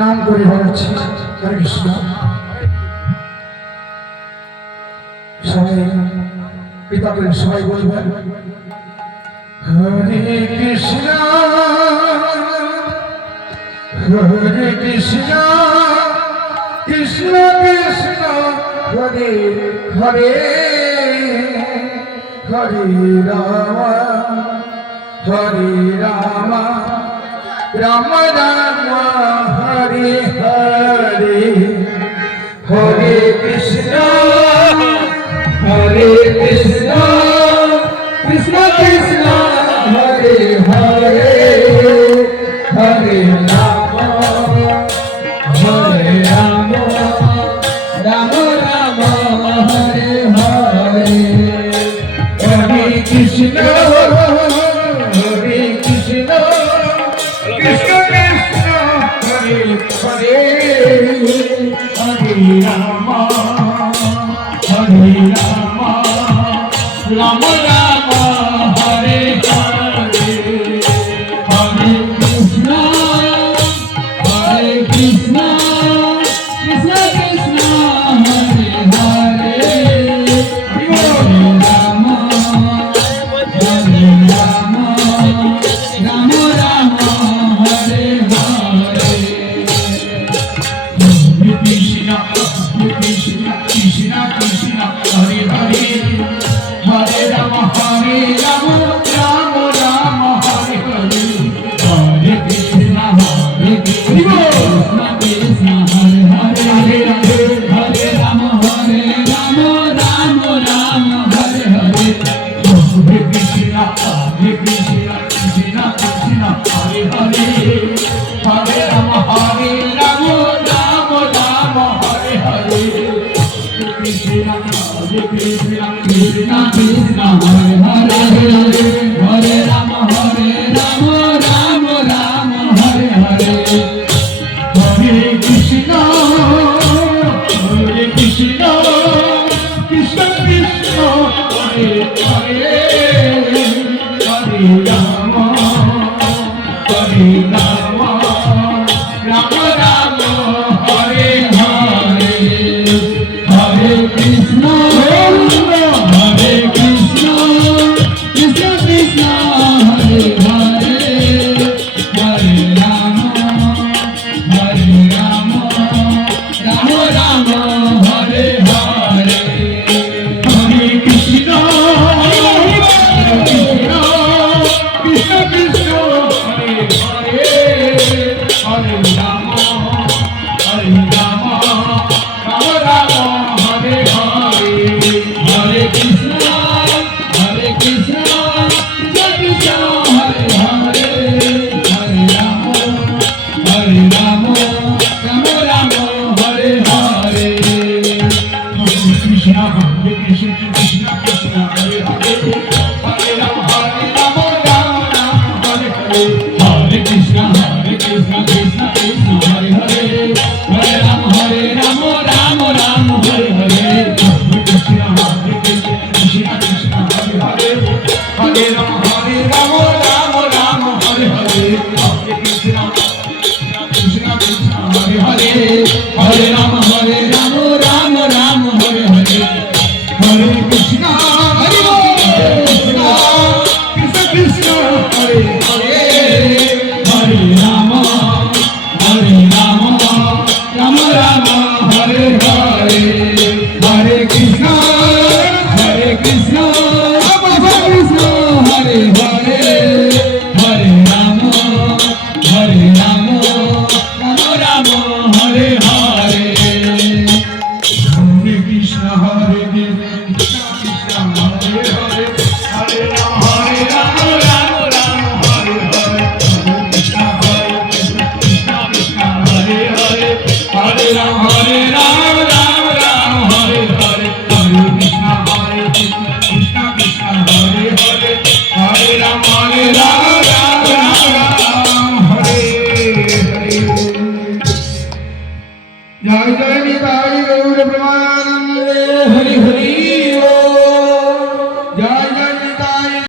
নাম করে বেড়াচ্ছি হরে কৃষ্ণ। সবাই পিতা বলেন, সবাই বলবেন হরে কৃষ্ণ হরে কৃষ্ণ কৃষ্ণ কৃষ্ণ হরে হরে হরে রাম হরে রাম রাম রাম হরে হরে হরে কৃষ্ণ হরে কৃষ্ণ কৃষ্ণ কৃষ্ণ হরে হরে হরে রাম হরে রাম রাম রাম হরে হরে হরে কৃষ্ণ হরে কৃষ্ণ কৃষ্ণ কৃষ্ণ হরে হরে হরে রাম হরে রাম রাম রাম হরে হরে হরে কৃষ্ণ কৃষ্ণ কৃষ্ণ কৃষ্ণ হরে হরে হরে রাম রাম রাম হরে হরে কৃষ্ণ কৃষ্ণ কৃষ্ণ কৃষ্ণ হরে হরে হরে রাম রাম রাম হরে হরে হরে কৃষ্ণ কৃষ্ণ কৃষ্ণ হরে হরে হরে হরে রাম রাম রাম হরে হরে হরে কৃষ্ণ কৃষ্ণ কৃষ্ণ কৃষ্ণ হরে হরে হরে রাম রাম রাম হরে হরে কৃষ্ণ কৃষ্ণ কৃষ্ণ কৃষ্ণ হরে হরে হরে রাম রাম রাম হরে হরে হরে কৃষ্ণ কৃষ্ণ কৃষ্ণ কৃষ্ণ হরে হরে হরে রাম রাম রাম হরে হরে হরে কৃষ্ণ হরে কৃষ্ণ কৃষ্ণ কৃষ্ণ হরে হরে হরে রাম রাম রাম হরে হরে হরে কৃষ্ণ কৃষ্ণ কৃষ্ণ কৃষ্ণ হরে হরে হরে রাম রাম রাম হরে হরে হরে কৃষ্ণ কৃষ্ণ কৃষ্ণ হরে হরে হরে রাম রাম রাম হরে হরে কৃষ্ণ কৃষ্ণ কৃষ্ণ কৃষ্ণ হরে হরে হরে রাম রাম হরে হরে হরে কৃষ্ণ কৃষ্ণ কৃষ্ণ হরে হরে হরে রাম রাম রাম হরে হরে হরে কৃষ্ণ কৃষ্ণ কৃষ্ণ হরে হরে হরে রাম রাম হরে হরে হরে কৃষ্ণ কৃষ্ণ কৃষ্ণ হরে হরে হরে রাম রাম রাম হরে হরে হরে কৃষ্ণ